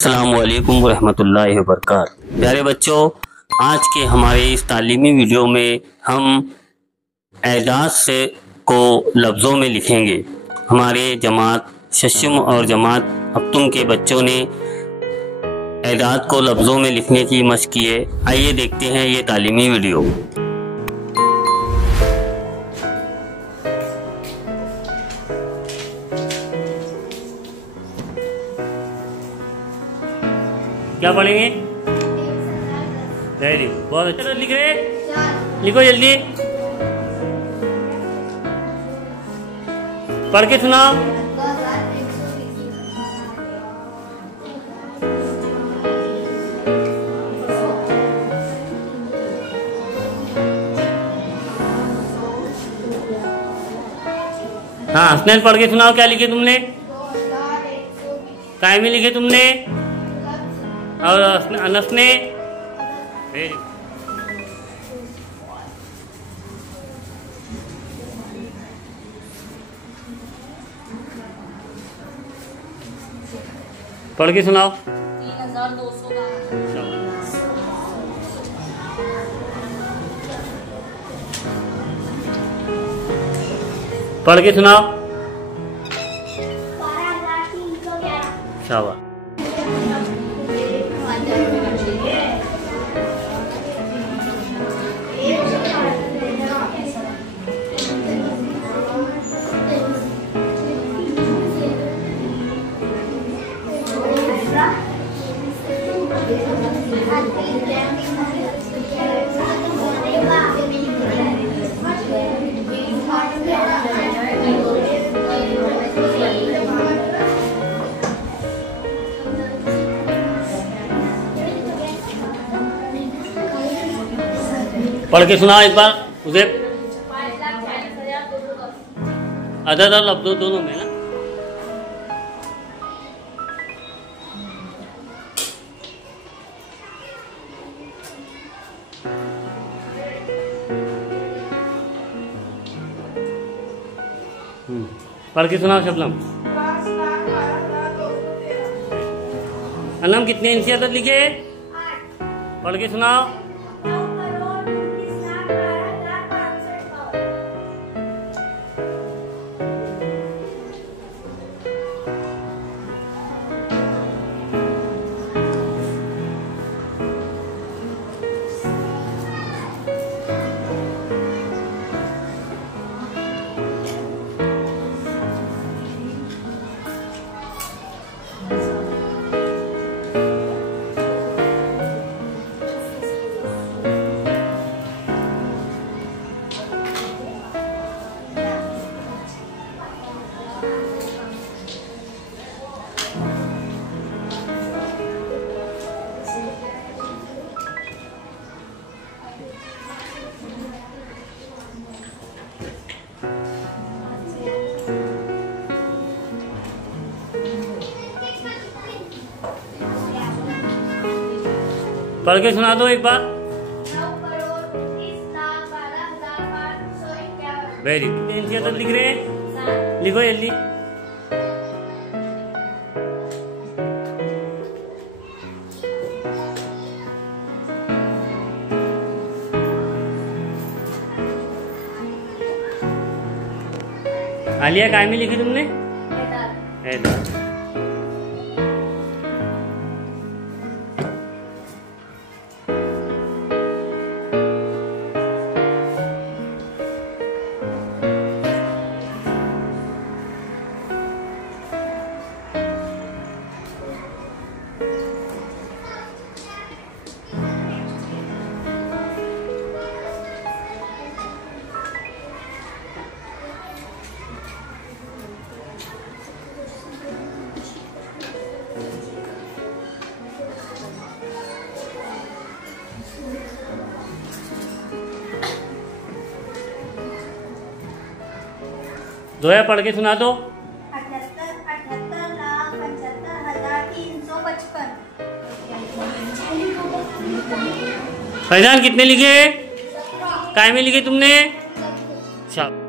अस्सलामुअलैकुम रहमतुल्लाहि व बरकातहू। प्यारे बच्चों, आज के हमारे इस तालीमी वीडियो में हम एदाद से को लफ्ज़ों में लिखेंगे। हमारे जमात शशम और जमात अब्तुम के बच्चों ने एदाद को लफ्ज़ों में लिखने की मशक़ की है। आइए देखते हैं ये तालीमी वीडियो। क्या पढ़ेंगे? वेरी गुड, बहुत अच्छा। लिख रहे, लिखो जल्दी, पढ़ के सुनाओ। हाँ हसनैन, पढ़ के सुनाओ। क्या लिखे तुमने? कायमी लिखे तुमने और अनस ने? Very good. पढ़ के सुनाओ। 3212। पढ़ के सुनाओ। 12311। शाबाश। पढ़ के सुनाओ एक बार उसे। अदद और लफ्ज़ दोनों में ना। पढ़ के सुनाओ शबनम। अनम, कितने इंची अदद लिखे? पढ़ के सुनाओ। पढ़ के सुना दो एक बार। 9,30,12,551। Very good. लिख रहे हैं, लिखो जल्दी। आलिया, कायमी लिखी तुमने? एदाद। जोया, पढ़ के सुना दो। 78,75,355। फैजान, कितने लिखे? कायमे लिखे तुमने? अच्छा।